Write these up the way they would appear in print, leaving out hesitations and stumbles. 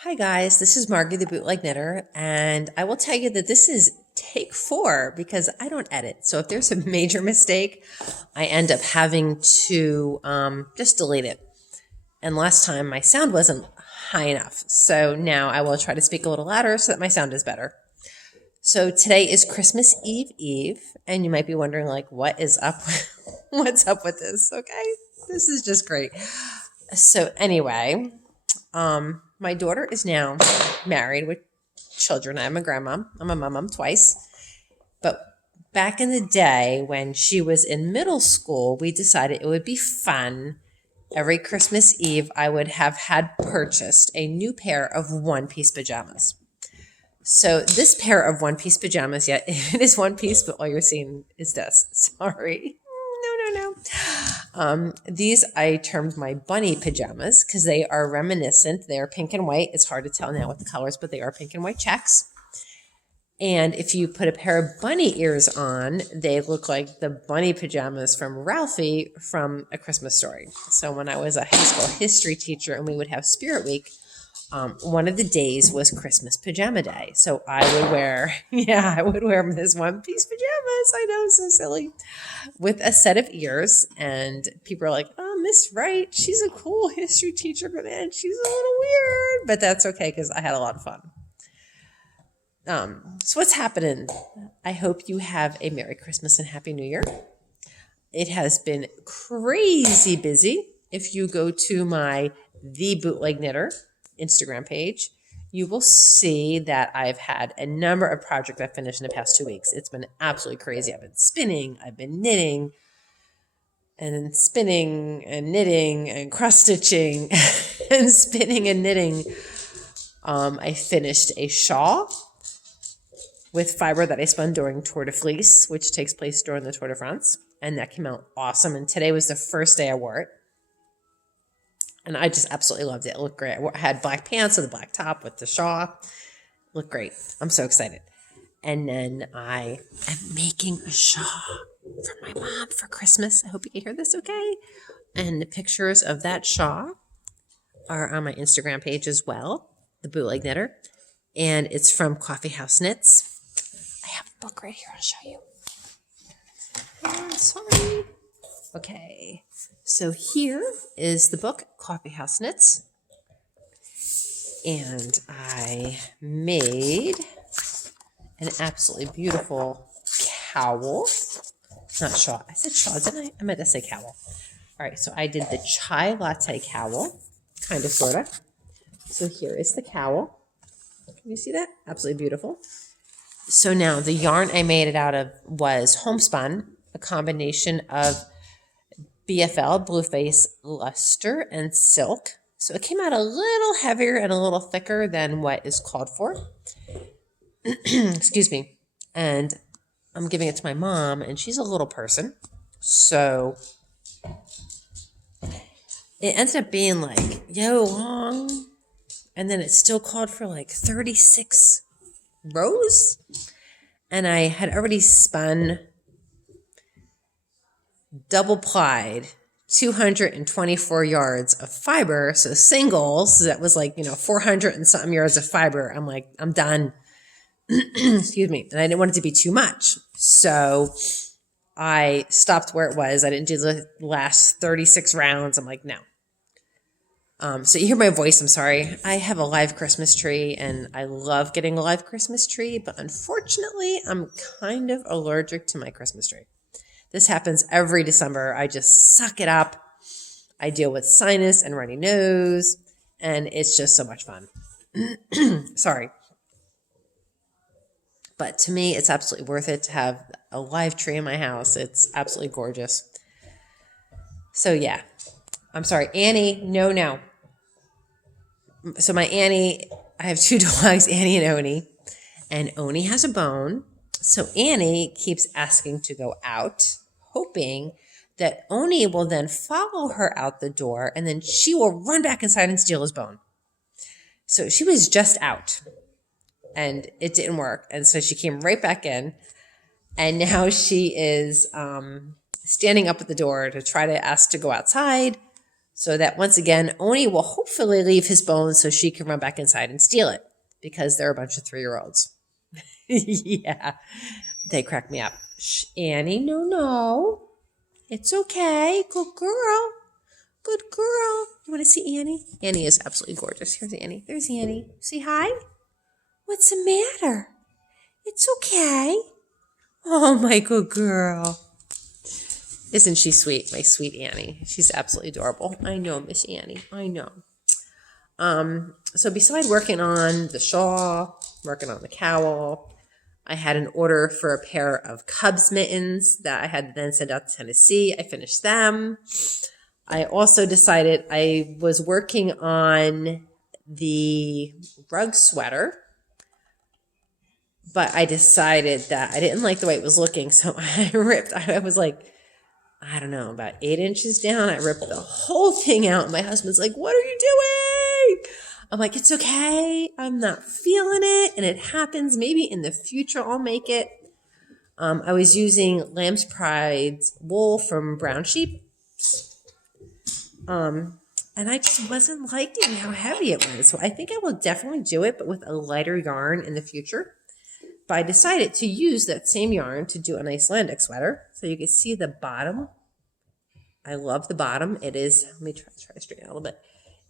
Hi guys, this is Margie the Bootleg Knitter, and I will tell you that this is take 4 because I don't edit. So if there's a major mistake, I end up having to just delete it. And last time my sound wasn't high enough, so now I will try to speak a little louder so that my sound is better. So today is Christmas Eve, and you might be wondering like, what is up? What's up with this? Okay, this is just great. So anyway. My daughter is now married with children. I'm a grandma. I'm a mom twice. But back in the day when she was in middle school, we decided it would be fun. Every Christmas Eve, I would have had purchased a new pair of one-piece pajamas. So this pair of one-piece pajamas, yeah, it is one piece, but all you're seeing is this. Sorry. No. These I termed my bunny pajamas because they are reminiscent. They are pink and white. It's hard to tell now with the colors, but they are pink and white checks. And if you put a pair of bunny ears on, they look like the bunny pajamas from Ralphie from A Christmas Story. So when I was a high school history teacher and we would have Spirit Week, one of the days was Christmas pajama day. So I would wear, this one-piece pajamas. I know, so silly. With a set of ears. And people are like, oh, Miss Wright, she's a cool history teacher, but man, she's a little weird. But that's okay because I had a lot of fun. So what's happening? I hope you have a Merry Christmas and Happy New Year. It has been crazy busy. If you go to my The Bootleg Knitter Instagram page, you will see that I've had a number of projects I've finished in the past 2 weeks. It's been absolutely crazy. I've been spinning, I've been knitting, and then spinning and knitting and cross stitching and spinning and knitting. I finished a shawl with fiber that I spun during Tour de Fleece, which takes place during the Tour de France. And that came out awesome. And today was the first day I wore it. And I just absolutely loved it. It looked great. I had black pants with a black top with the shawl. It looked great. I'm so excited. And then I am making a shawl for my mom for Christmas. I hope you can hear this okay. And the pictures of that shawl are on my Instagram page as well, The Bootleg Knitter. And it's from Coffee House Knits. I have a book right here. I'll show you. Oh, sorry. Okay. So here is the book, Coffee House Knits. And I made an absolutely beautiful cowl. Not shawl. I said shawl, didn't I? I meant to say cowl. All right, so I did the chai latte cowl, kind of, sort of. So here is the cowl. Can you see that? Absolutely beautiful. So now the yarn I made it out of was homespun, a combination of BFL, Blueface Luster, and silk. So it came out a little heavier and a little thicker than what is called for. Excuse me. And I'm giving it to my mom, and she's a little person. So it ended up being like yo long, and then it still called for like 36 rows. And I had already spun double plied 224 yards of fiber. So singles, that was like, 400 and something yards of fiber. I'm like, I'm done. Excuse me. And I didn't want it to be too much. So I stopped where it was. I didn't do the last 36 rounds. I'm like, no. So you hear my voice. I'm sorry. I have a live Christmas tree and I love getting a live Christmas tree, but unfortunately I'm kind of allergic to my Christmas tree. This happens every December. I just suck it up. I deal with sinus and runny nose, and it's just so much fun. Sorry. But to me, it's absolutely worth it to have a live tree in my house. It's absolutely gorgeous. So yeah. I'm sorry. Annie, no. So my Annie, I have 2 dogs, Annie and Oni. And Oni has a bone. So Annie keeps asking to go out, hoping that Oni will then follow her out the door and then she will run back inside and steal his bone. So she was just out and it didn't work. And so she came right back in and now she is standing up at the door to try to ask to go outside so that once again, Oni will hopefully leave his bones so she can run back inside and steal it because they're a bunch of 3-year-olds. Yeah, they crack me up. Shh, Annie, no. It's okay. Good girl. Good girl. You want to see Annie? Annie is absolutely gorgeous. Here's Annie. There's Annie. Say hi. What's the matter? It's okay. Oh, my good girl. Isn't she sweet? My sweet Annie. She's absolutely adorable. I know, Miss Annie. I know. So besides working on the shawl, working on the cowl, I had an order for a pair of Cubs mittens that I had to then send out to Tennessee. I finished them. I also decided I was working on the rug sweater, but I decided that I didn't like the way it was looking, so I was like, I don't know, about 8 inches down. I ripped the whole thing out. My husband's like, what are you doing? I'm like, it's okay. I'm not feeling it. And it happens. Maybe in the future I'll make it. I was using Lamb's Pride wool from Brown Sheep. And I just wasn't liking how heavy it was. So I think I will definitely do it, but with a lighter yarn in the future. But I decided to use that same yarn to do an Icelandic sweater. So you can see the bottom. I love the bottom. It is, let me try to straighten it out a little bit.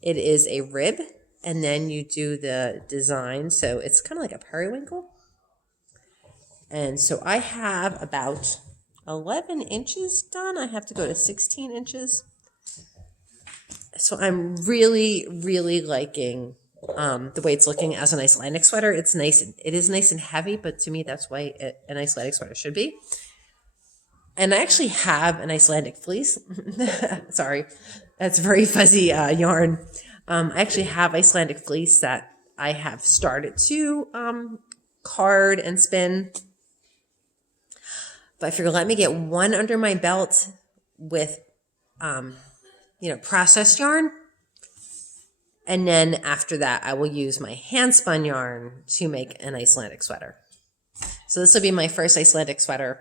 It is a rib, and then you do the design. So it's kind of like a periwinkle. And so I have about 11 inches done. I have to go to 16 inches. So I'm really, really liking the way it's looking as an Icelandic sweater. It's nice. It is nice and heavy, but to me, that's why an Icelandic sweater should be. And I actually have an Icelandic fleece. Sorry, that's very fuzzy yarn. I actually have Icelandic fleece that I have started to card and spin. But I figured let me get one under my belt with, processed yarn. And then after that, I will use my hand spun yarn to make an Icelandic sweater. So this will be my first Icelandic sweater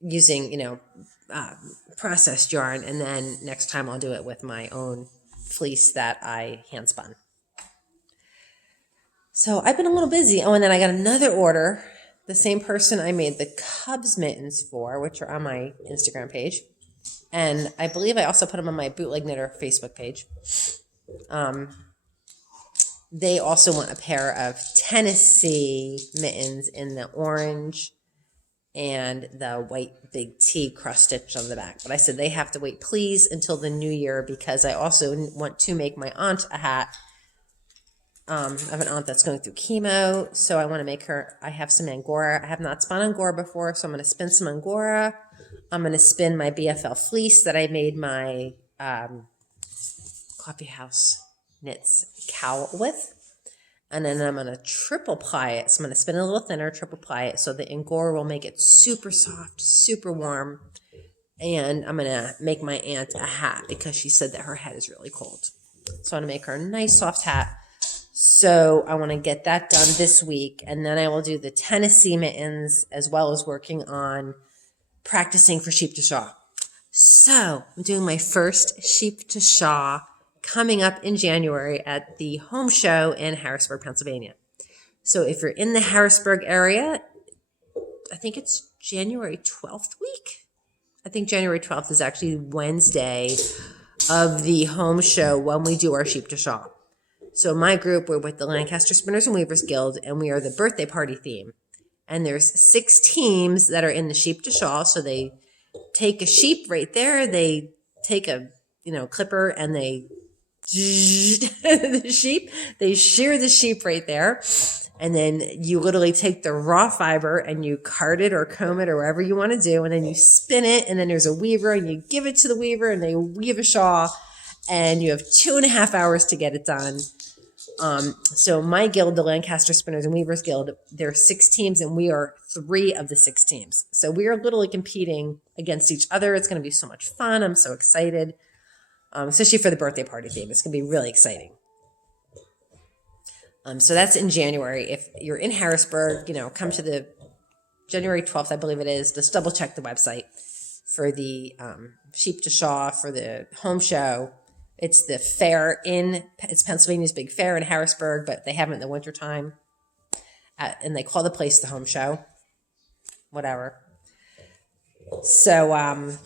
using, processed yarn. And then next time I'll do it with my own fleece that I hand spun. So I've been a little busy. Oh, and then I got another order. The same person I made the Cubs mittens for, which are on my Instagram page. And I believe I also put them on my Bootleg Knitter Facebook page. They also want a pair of Tennessee mittens in the orange and the white big T cross stitch on the back. But I said they have to wait, please, until the new year because I also want to make my aunt a hat. I have an aunt that's going through chemo, so I want to make her. I have some Angora. I have not spun Angora before, so I'm going to spin some Angora. I'm going to spin my BFL fleece that I made my Coffee House Knits cowl with. And then I'm going to triple ply it. So I'm going to spin it a little thinner, triple ply it, so the Angora will make it super soft, super warm. And I'm going to make my aunt a hat because she said that her head is really cold. So I'm going to make her a nice soft hat. So I want to get that done this week. And then I will do the Tennessee mittens as well as working on practicing for sheep to shaw. So I'm doing my first sheep to shaw coming up in January at the home show in Harrisburg, Pennsylvania. So if you're in the Harrisburg area, I think it's January 12th week. I think January 12th is actually Wednesday of the home show when we do our sheep to shaw. So my group, we're with the Lancaster Spinners and Weavers Guild, and we are the birthday party theme. And there's 6 teams that are in the sheep to shawl. So they take a sheep right there. They take a clipper and they the sheep. They shear the sheep right there. And then you literally take the raw fiber and you card it or comb it or whatever you want to do. And then you spin it. And then there's a weaver and you give it to the weaver and they weave a shawl. And you have 2.5 hours to get it done. So my guild, the Lancaster Spinners and Weavers Guild, there are 6 teams and we are 3 of the 6 teams. So we are literally competing against each other. It's going to be so much fun. I'm so excited, especially for the birthday party theme. It's going to be really exciting. So that's in January. If you're in Harrisburg, come to the January 12th, I believe it is. Just double check the website for the sheep to shaw for the home show. It's the fair it's Pennsylvania's big fair in Harrisburg, but they have it in the wintertime. And they call the place the Home Show. Whatever. So,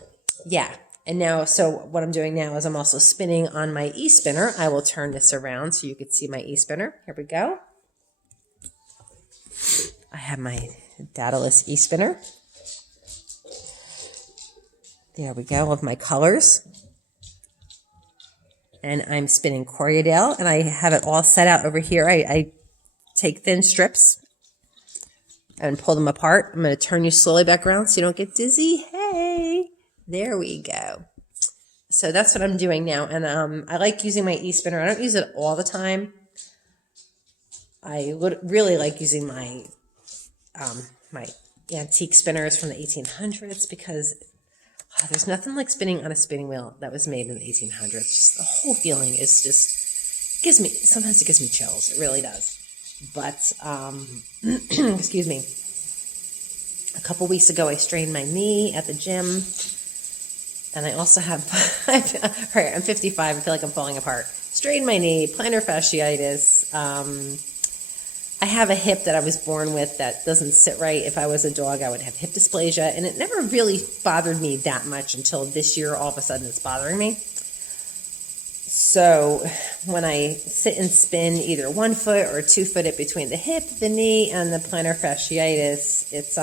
yeah. And now, so what I'm doing now is I'm also spinning on my e-spinner. I will turn this around so you can see my e-spinner. Here we go. I have my Daedalus e-spinner. There we go, of my colors. And I'm spinning Corriedale, and I have it all set out over here. I take thin strips and pull them apart. I'm going to turn you slowly back around so you don't get dizzy. Hey, there we go. So that's what I'm doing now. And I like using my e-spinner. I don't use it all the time. I would really like using my my antique spinners from the 1800s because there's nothing like spinning on a spinning wheel that was made in the 1800s. Just the whole feeling is sometimes it gives me chills. It really does. But, excuse me, a couple weeks ago I strained my knee at the gym, and I also have, I'm 55, I feel like I'm falling apart. Strained my knee, plantar fasciitis. I have a hip that I was born with that doesn't sit right. If I was a dog, I would have hip dysplasia, and it never really bothered me that much until this year, all of a sudden it's bothering me. So when I sit and spin either 1 foot or 2 foot it between the hip, the knee, and the plantar fasciitis, it's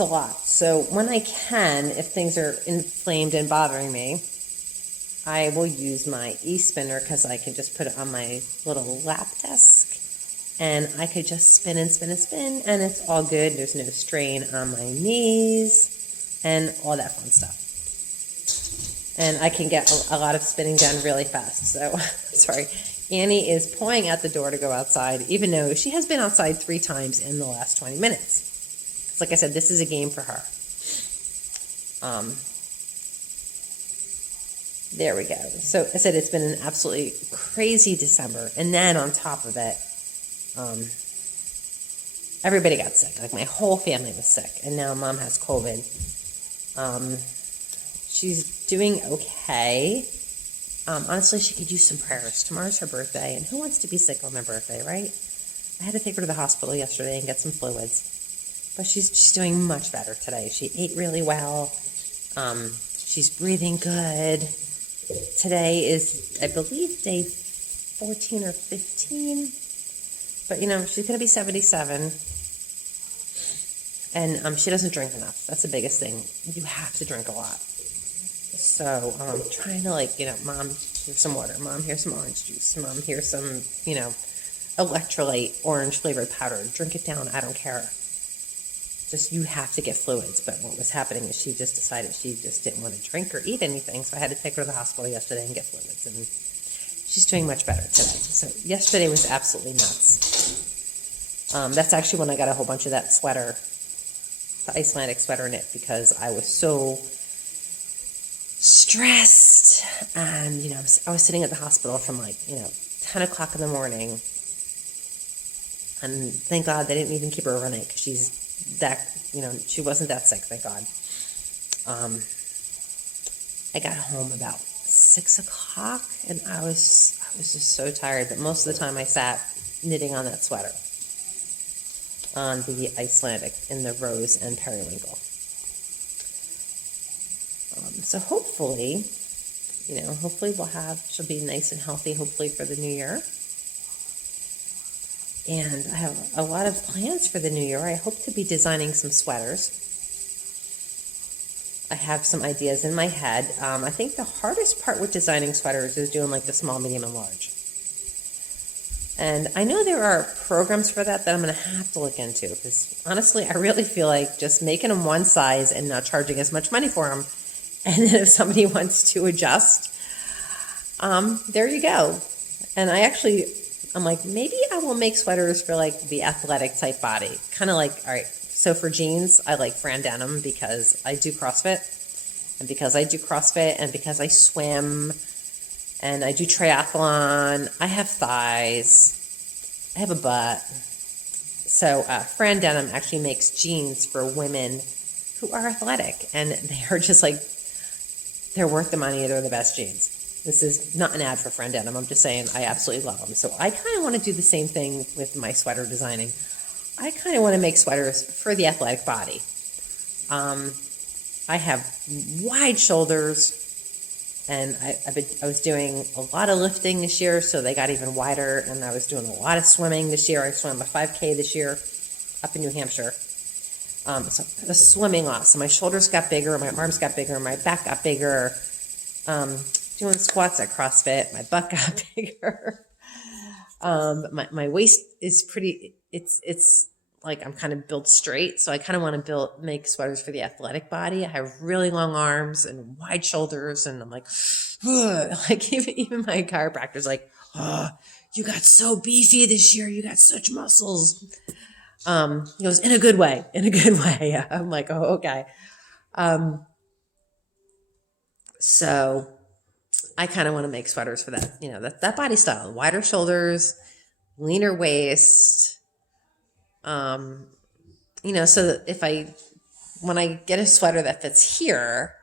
a lot. So when I can, if things are inflamed and bothering me, I will use my e-spinner because I can just put it on my little lap desk and I could just spin and spin and spin and it's all good. There's no strain on my knees and all that fun stuff. And I can get a lot of spinning done really fast. So, sorry. Annie is pulling at the door to go outside, even though she has been outside 3 times in the last 20 minutes. It's like I said, this is a game for her. There we go. So I said it's been an absolutely crazy December. And then on top of it, everybody got sick. Like my whole family was sick. And now Mom has COVID. She's doing okay. Honestly, she could use some prayers. Tomorrow's her birthday, and who wants to be sick on their birthday, right? I had to take her to the hospital yesterday and get some fluids. But she's doing much better today. She ate really well. She's breathing good. Today is, I believe, day 14 or 15. But, she's going to be 77. And she doesn't drink enough. That's the biggest thing. You have to drink a lot. So trying to Mom, here's some water. Mom, here's some orange juice. Mom, here's some, electrolyte orange flavored powder. Drink it down. I don't care. Just you have to get fluids. But what was happening is she just decided she just didn't want to drink or eat anything. So I had to take her to the hospital yesterday and get fluids. And she's doing much better today. So yesterday was absolutely nuts. That's actually when I got a whole bunch of that sweater, the Icelandic sweater knit, because I was so stressed. And, I was sitting at the hospital from 10 o'clock in the morning. And thank God they didn't even keep her overnight because she's that, she wasn't that sick, thank God. I got home about 6 o'clock and I was just so tired. But most of the time I sat knitting on that sweater on the Icelandic in the rose and periwinkle. So hopefully, she'll be nice and healthy, hopefully for the new year. And I have a lot of plans for the new year. I hope to be designing some sweaters. I have some ideas in my head. I think the hardest part with designing sweaters is doing the small, medium, and large. And I know there are programs for that I'm going to have to look into because honestly, I really feel like just making them one size and not charging as much money for them. And then if somebody wants to adjust, there you go. And I'm like, maybe I will make sweaters for the athletic type body. Kind of all right, so for jeans, I like Fran Denim because I do CrossFit. And because I do CrossFit and because I swim and I do triathlon, I have thighs, I have a butt. So Fran Denim actually makes jeans for women who are athletic. And they are just They're worth the money. They're the best jeans. This is not an ad for Friend Denim. I'm just saying I absolutely love them. So I kind of want to do the same thing with my sweater designing. I kind of want to make sweaters for the athletic body. I have wide shoulders, and I was doing a lot of lifting this year, so they got even wider, and I was doing a lot of swimming this year. I swam a 5K this year up in New Hampshire. So I was swimming off. So my shoulders got bigger, my arms got bigger, my back got bigger. Doing squats at CrossFit, my butt got bigger. My waist is pretty, it's like I'm kind of built straight. So I kind of want to make sweaters for the athletic body. I have really long arms and wide shoulders. And I'm like, ugh. Like even my chiropractor's like, oh, you got so beefy this year. You got such muscles. He goes, in a good way. I'm like, oh, okay. So I kind of want to make sweaters for that, that body style, wider shoulders, leaner waist. So that when I get a sweater that fits here,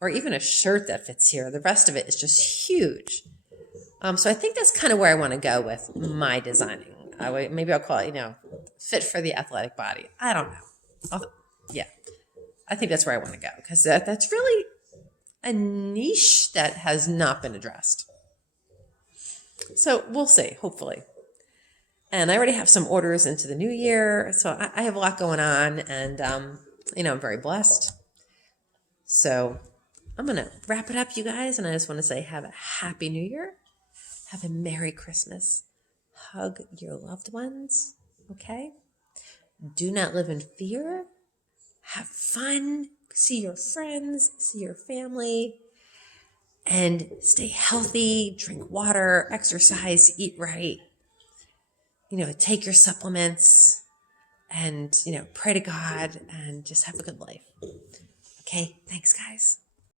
or even a shirt that fits here, the rest of it is just huge. So I think that's kind of where I want to go with my designing. Maybe I'll call it, fit for the athletic body. I don't know. I think that's where I want to go, because that's really a niche that has not been addressed. So we'll see, hopefully. And I already have some orders into the new year. So I have a lot going on, and, I'm very blessed. So I'm going to wrap it up, you guys. And I just want to say, have a happy new year. Have a Merry Christmas. Hug your loved ones. Okay. Do not live in fear. Have fun. See your friends, see your family, and stay healthy, drink water, exercise, eat right. Take your supplements, and, pray to God, and just have a good life. Okay, thanks, guys.